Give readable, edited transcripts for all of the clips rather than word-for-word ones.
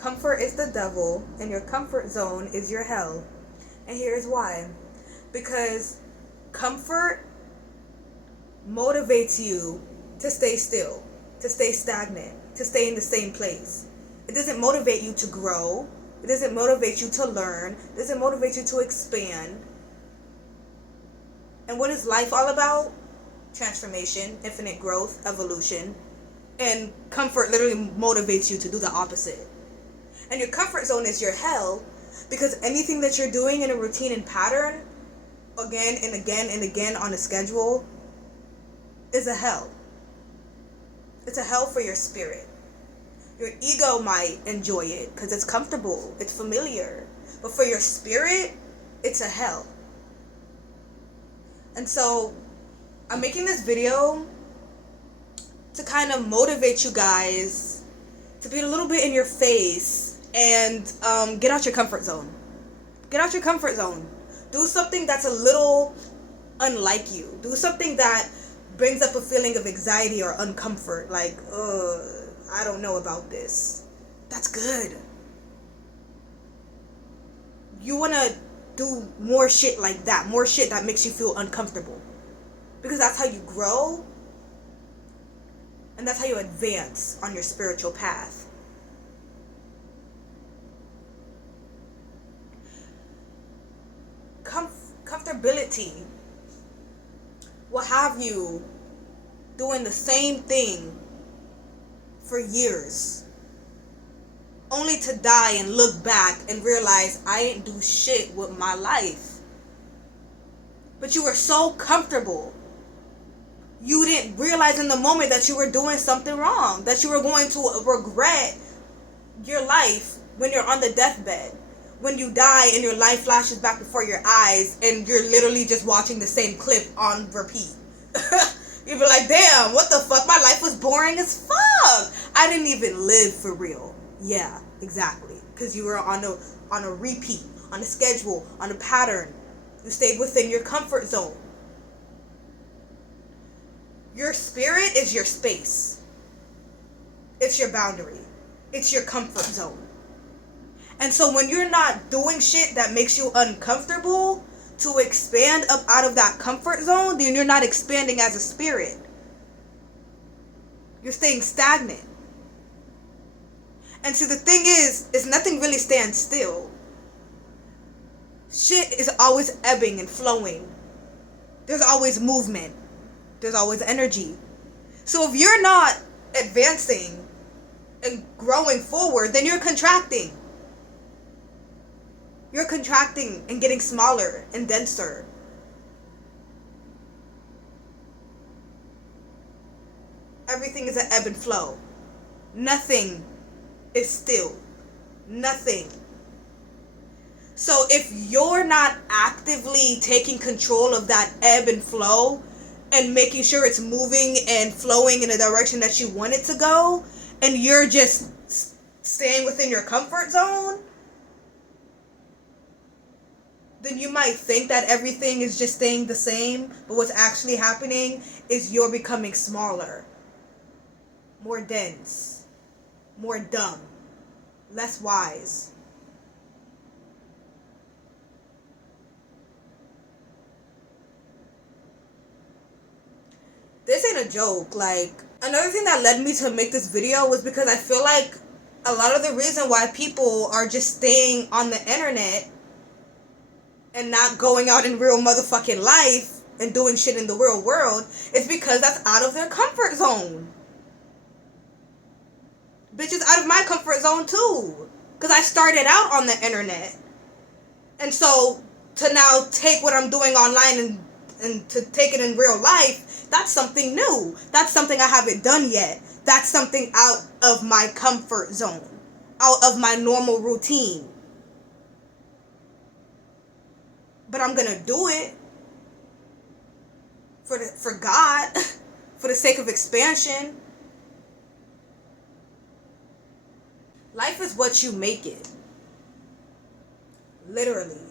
Comfort is the devil, and your comfort zone is your hell. And here's why. Because comfort motivates you to stay still, to stay stagnant, to stay in the same place. It doesn't motivate you to grow. It doesn't motivate you to learn. It doesn't motivate you to expand. And what is life all about? Transformation, infinite growth, evolution. And comfort literally motivates you to do the opposite. And your comfort zone is your hell, because anything that you're doing in a routine and pattern, again and again and again on a schedule, is a hell. It's a hell for your spirit. Your ego might enjoy it because it's comfortable, it's familiar. But for your spirit, it's a hell. And so, I'm making this video to kind of motivate you guys to be a little bit in your face and get out your comfort zone. Get out your comfort zone. Do something that's a little unlike you. Do something that brings up a feeling of anxiety or uncomfort. Like, I don't know about this. That's good. You want to do more shit like that. More shit that makes you feel uncomfortable. Because that's how you grow. And that's how you advance on your spiritual path. Comfortability will have you doing the same thing for years, only to die and look back and realize I didn't do shit with my life. But you were so comfortable, you didn't realize in the moment that you were doing something wrong, that you were going to regret your life when you're on the deathbed. When you die and your life flashes back before your eyes and you're literally just watching the same clip on repeat. You'd be like, damn, what the fuck? My life was boring as fuck. I didn't even live for real. Yeah, exactly. Because you were on a repeat, on a schedule, on a pattern. You stayed within your comfort zone. Your spirit is your space. It's your boundary. It's your comfort zone. And so when you're not doing shit that makes you uncomfortable to expand up out of that comfort zone, then you're not expanding as a spirit. You're staying stagnant. And see, the thing is nothing really stands still. Shit is always ebbing and flowing. There's always movement. There's always energy. So if you're not advancing and growing forward, then you're contracting. You're contracting and getting smaller and denser. Everything is an ebb and flow. Nothing is still. Nothing. So if you're not actively taking control of that ebb and flow and making sure it's moving and flowing in a direction that you want it to go, and you're just staying within your comfort zone, then you might think that everything is just staying the same, but what's actually happening is you're becoming smaller, more dense, more dumb, less wise. This ain't a joke. Like, another thing that led me to make this video was because I feel like a lot of the reason why people are just staying on the internet and not going out in real motherfucking life and doing shit in the real world is because that's out of their comfort zone. Bitch, it's out of my comfort zone too. Because I started out on the internet. And so to now take what I'm doing online and to take it in real life, that's something new. That's something I haven't done yet. That's something out of my comfort zone. Out of my normal routine. But I'm gonna do it for God, for the sake of expansion. Life is what you make it. Literally.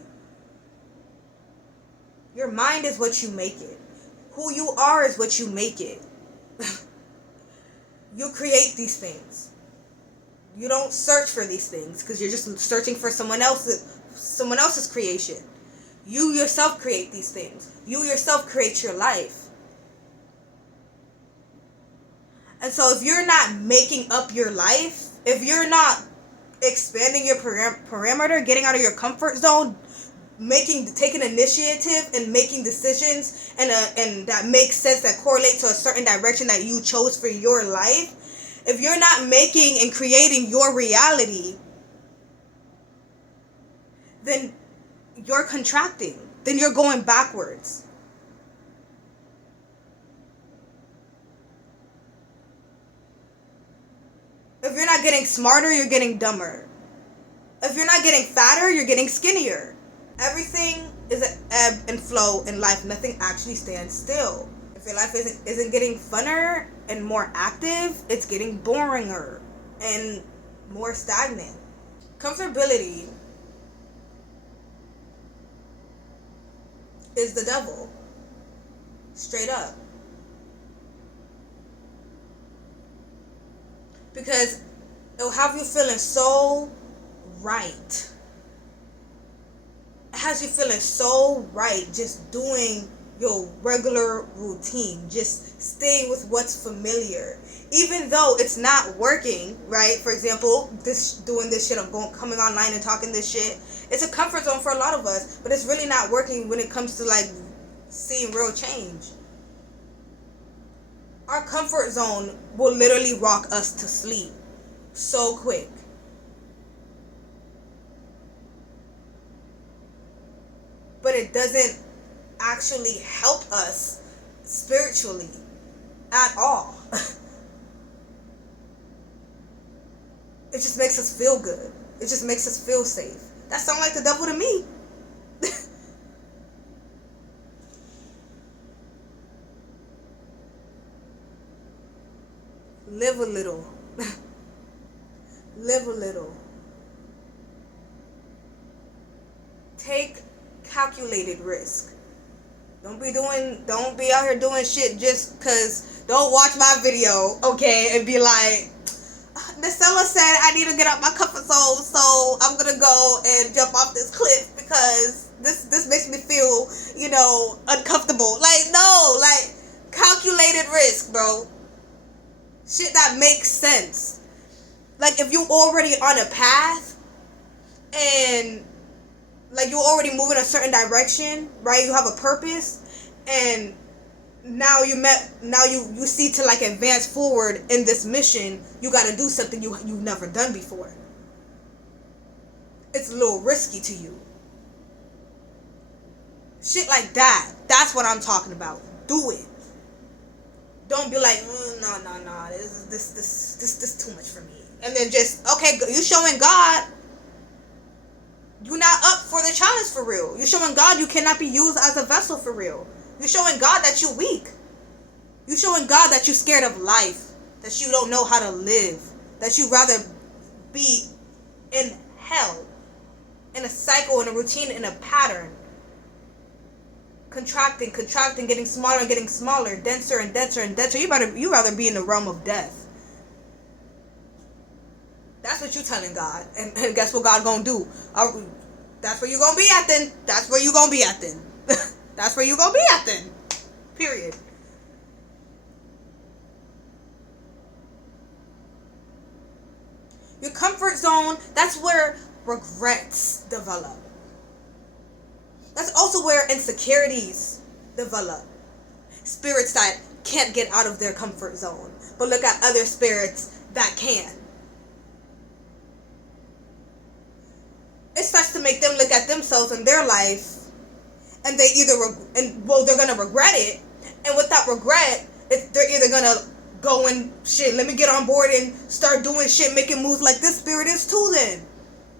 Your mind is what you make it. Who you are is what you make it. You create these things. You don't search for these things because you're just searching for someone else's creation. You yourself create these things. You yourself create your life. And so if you're not making up your life, if you're not expanding your parameter, getting out of your comfort zone, taking initiative and making decisions and that makes sense, that correlate to a certain direction that you chose for your life, if you're not making and creating your reality, then you're contracting. Then you're going backwards. If you're not getting smarter, you're getting dumber. If you're not getting fatter, you're getting skinnier. Everything is an ebb and flow in life. Nothing actually stands still. If your life isn't getting funner and more active, it's getting boringer and more stagnant. Comfortability is the devil. Straight up. Because it'll have you feeling so right. It has you feeling so right just doing your regular routine, just staying with what's familiar, even though it's not working, right? For example, doing this shit, coming online and talking this shit, it's a comfort zone for a lot of us, but it's really not working when it comes to like seeing real change. Our comfort zone will literally rock us to sleep so quick. But it doesn't actually help us spiritually at all. It just makes us feel good. It just makes us feel safe. That sounds like the devil to me. Live a little. Live a little. Take calculated risk. Don't be out here doing shit just cause. Don't watch my video, okay, and be like, Nacella said I need to get out my comfort zone, so I'm gonna go and jump off this cliff because this makes me feel, uncomfortable. Like, no, like, calculated risk, bro. Shit that makes sense. Like, if you already on a path and like you're already moving a certain direction, right? You have a purpose, and now you see to like advance forward in this mission, you got to do something you've never done before. It's a little risky to you. Shit like that. That's what I'm talking about. Do it. Don't be like, no, this too much for me. And then just, okay, you showing God you're not up for the challenge for real. You're showing God you cannot be used as a vessel for real. You're showing God that you're weak. You're showing God that you're scared of life, that you don't know how to live, that you'd rather be in hell, in a cycle, in a routine, in a pattern. Contracting, getting smaller, denser and denser and denser. You rather be in the realm of death. That's what you telling God. And guess what God gonna do? That's where you gonna be at then. That's where you gonna be at then. That's where you gonna be at then. Period. Your comfort zone, that's where regrets develop. That's also where insecurities develop. Spirits that can't get out of their comfort zone, but look at other spirits that can. It starts to make them look at themselves and their life, and they they're gonna regret it, and with that regret, they're either gonna go and shit, let me get on board and start doing shit, making moves like this spirit is too then,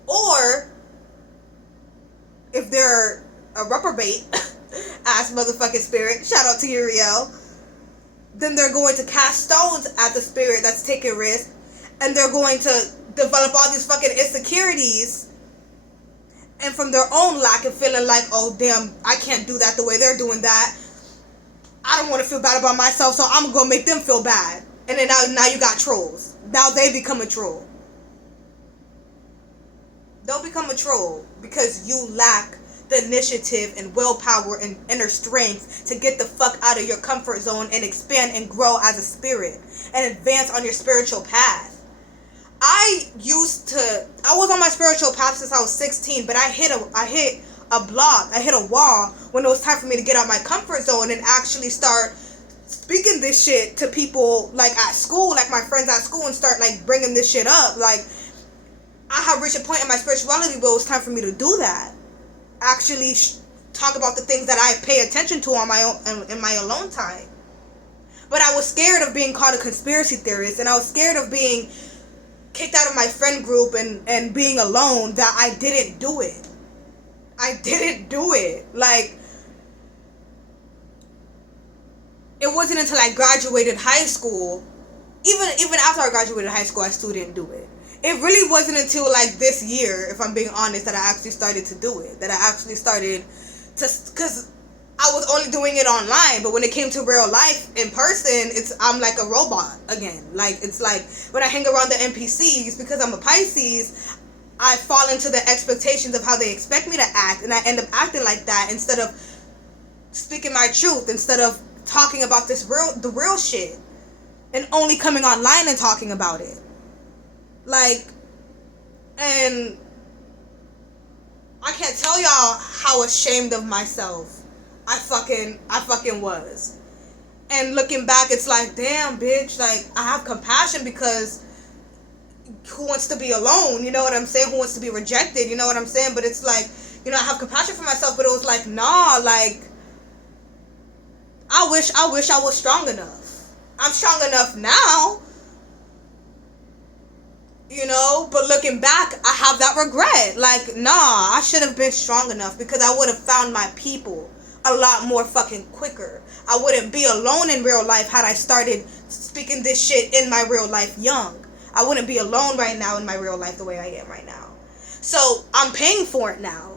or if they're a reprobate ass motherfucking spirit, shout out to Uriel, then they're going to cast stones at the spirit that's taking risks, and they're going to develop all these fucking insecurities. And from their own lack of feeling like, oh damn, I can't do that the way they're doing that. I don't want to feel bad about myself, so I'm going to make them feel bad. And then now you got trolls. Now they become a troll. Don't become a troll because you lack the initiative and willpower and inner strength to get the fuck out of your comfort zone and expand and grow as a spirit and advance on your spiritual path. I was on my spiritual path since I was 16, but I hit a block, I hit a wall when it was time for me to get out my comfort zone and actually start speaking this shit to people like at school, like my friends at school, and start like bringing this shit up. Like, I have reached a point in my spirituality where it was time for me to do that. Actually talk about the things that I pay attention to on my own in my alone time. But I was scared of being called a conspiracy theorist, and I was scared of being kicked out of my friend group and being alone, that I didn't do it. I didn't do it. Like, it wasn't until I graduated high school, even after I graduated high school, I still didn't do it. It really wasn't until like this year, if I'm being honest, that I actually started to do it. That I actually started to, because I was only doing it online, but when it came to real life, in person, I'm like a robot again. Like, it's like when I hang around the NPCs, because I'm a Pisces, I fall into the expectations of how they expect me to act, and I end up acting like that instead of speaking my truth, instead of talking about the real shit, and only coming online and talking about it. Like, and I can't tell y'all how ashamed of myself I fucking was. And looking back, it's like, damn, bitch, like, I have compassion, because who wants to be alone? You know what I'm saying? Who wants to be rejected? You know what I'm saying? But it's like, you know, I have compassion for myself, but it was like, nah, like, I wish I was strong enough. I'm strong enough now, you know, but looking back, I have that regret. Like, nah, I should have been strong enough, because I would have found my people a lot more fucking quicker. I wouldn't be alone in real life had I started speaking this shit in my real life young. I wouldn't be alone right now in my real life the way I am right now. So I'm paying for it now.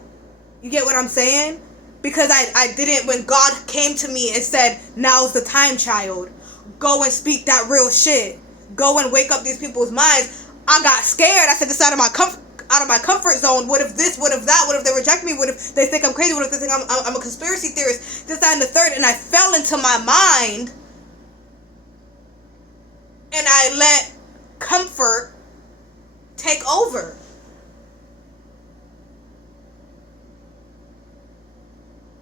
You get what I'm saying? Because I didn't, when God came to me and said, now's the time, child, go and speak that real shit, go and wake up these people's minds, I got scared. I said, this out of my comfort zone. What if this? What if that? What if they reject me? What if they think I'm crazy? What if they think I'm a conspiracy theorist? This, that, and the third. And I fell into my mind, and I let comfort take over.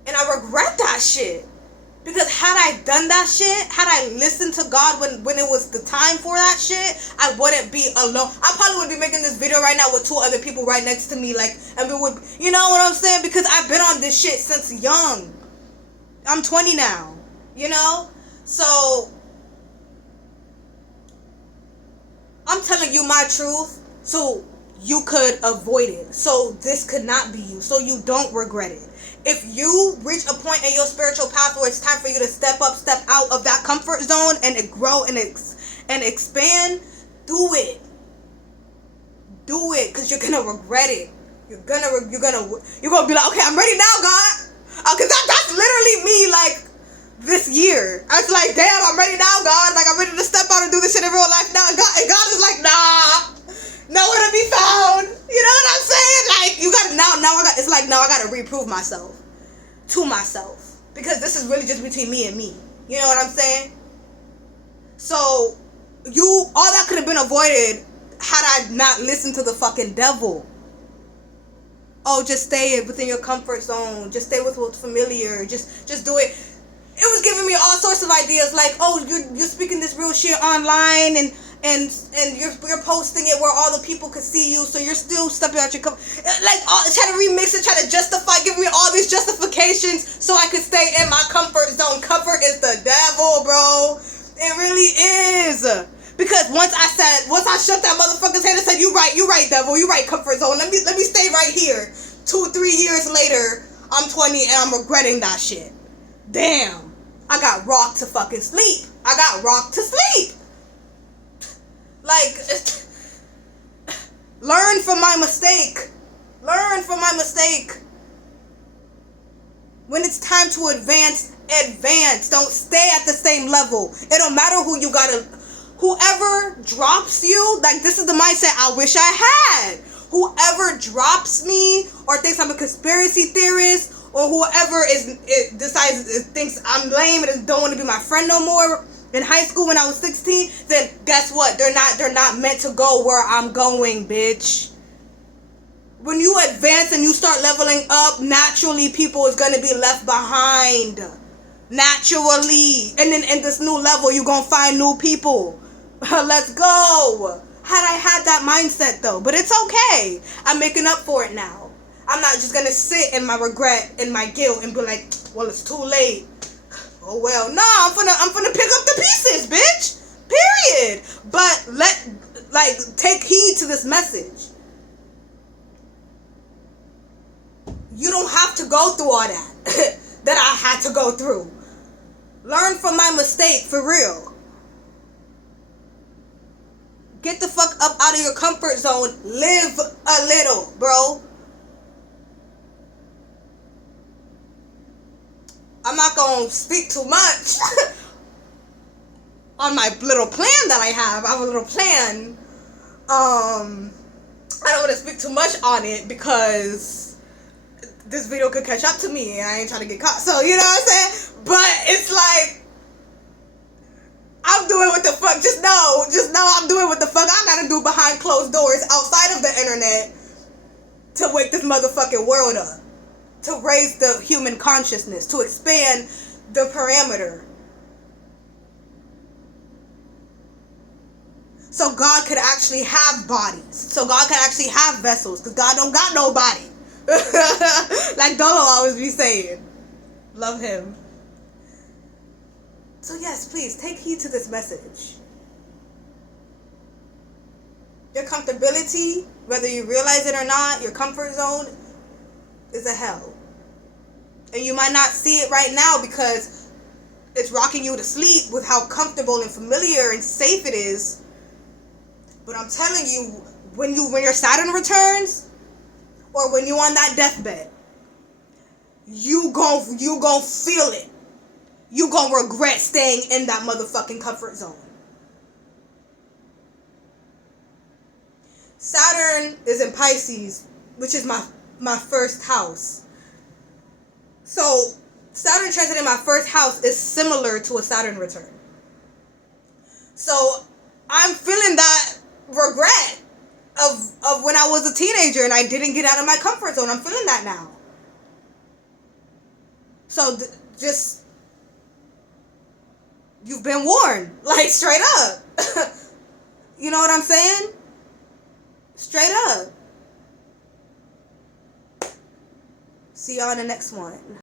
And I regret that shit. Because had I done that shit, had I listened to God when it was the time for that shit, I wouldn't be alone. I probably would be making this video right now with 2 other people right next to me, like, and we would, you know what I'm saying? Because I've been on this shit since young. I'm 20 now, you know? So, I'm telling you my truth, so you could avoid it. So this could not be you, so you don't regret it. If you reach a point in your spiritual path where it's time for you to step out of that comfort zone and grow and expand, do it. Do it, because you're gonna regret it. You're gonna be like, okay, I'm ready now, God. Because that's literally me, like, this year. I was like, damn, I'm ready now, God. Like, I'm ready to step out and do this shit in real life now. And God is like, nah, nowhere to be found. You know what I'm saying? Like, you got now I gotta reprove myself to myself, because this is really just between me and me. You know what I'm saying? So all that could have been avoided had I not listened to the fucking devil. Oh, just stay within your comfort zone. Just stay with what's familiar. Just do it. It was giving me all sorts of ideas, like, oh, you're speaking this real shit online, and you're posting it where all the people could see you, so you're still stepping out your comfort. Like, trying to remix it, trying to justify, giving me all these justifications so I could stay in my comfort zone. Comfort is the devil, bro. It really is. Because once I shut that motherfucker's head and said, you right, devil, you right, comfort zone. Let me stay right here. 2-3 years later, I'm 20 and I'm regretting that shit. Damn. I got rocked to fucking sleep. Like, learn from my mistake. When it's time to advance. Don't stay at the same level. It don't matter who you gotta. Whoever drops you, like, this is the mindset I wish I had. whoever drops me or thinks I'm a conspiracy theorist, or whoever thinks I'm lame and don't want to be my friend no more in high school when I was 16, then guess what? They're not meant to go where I'm going, bitch. When you advance and you start leveling up, naturally people is gonna be left behind. Naturally. And then in this new level, you're gonna find new people. Let's go. Had I had that mindset though, but it's okay. I'm making up for it now. I'm not just gonna sit in my regret and my guilt and be like, well, it's too late. Oh well, no, I'm gonna pick up the pieces, bitch. Period. But take heed to this message. You don't have to go through all that that I had to go through. Learn from my mistake, for real. Get the fuck up out of your comfort zone. Live a little, bro. I'm not gonna speak too much on my little plan that I have. I have a little plan. I don't want to speak too much on it because this video could catch up to me and I ain't trying to get caught. So, you know what I'm saying? But it's like, I'm doing what the fuck. Just know I'm doing what the fuck I gotta do behind closed doors outside of the internet to wake this motherfucking world up. To raise the human consciousness. To expand the parameter. So God could actually have bodies. So God could actually have vessels. Because God don't got no body. Like Dolo always be saying. Love him. So yes, please take heed to this message. Your comfortability, whether you realize it or not, your comfort zone is a hell. And you might not see it right now because it's rocking you to sleep with how comfortable and familiar and safe it is. But I'm telling you, when your Saturn returns, or when you on that deathbed, you gon' feel it. You gon' regret staying in that motherfucking comfort zone. Saturn is in Pisces, which is my first house. So Saturn transit in my first house is similar to a Saturn return. So I'm feeling that regret of when I was a teenager and I didn't get out of my comfort zone. I'm feeling that now. So just, you've been warned, like straight up. You know what I'm saying? Straight up. See y'all in the next one.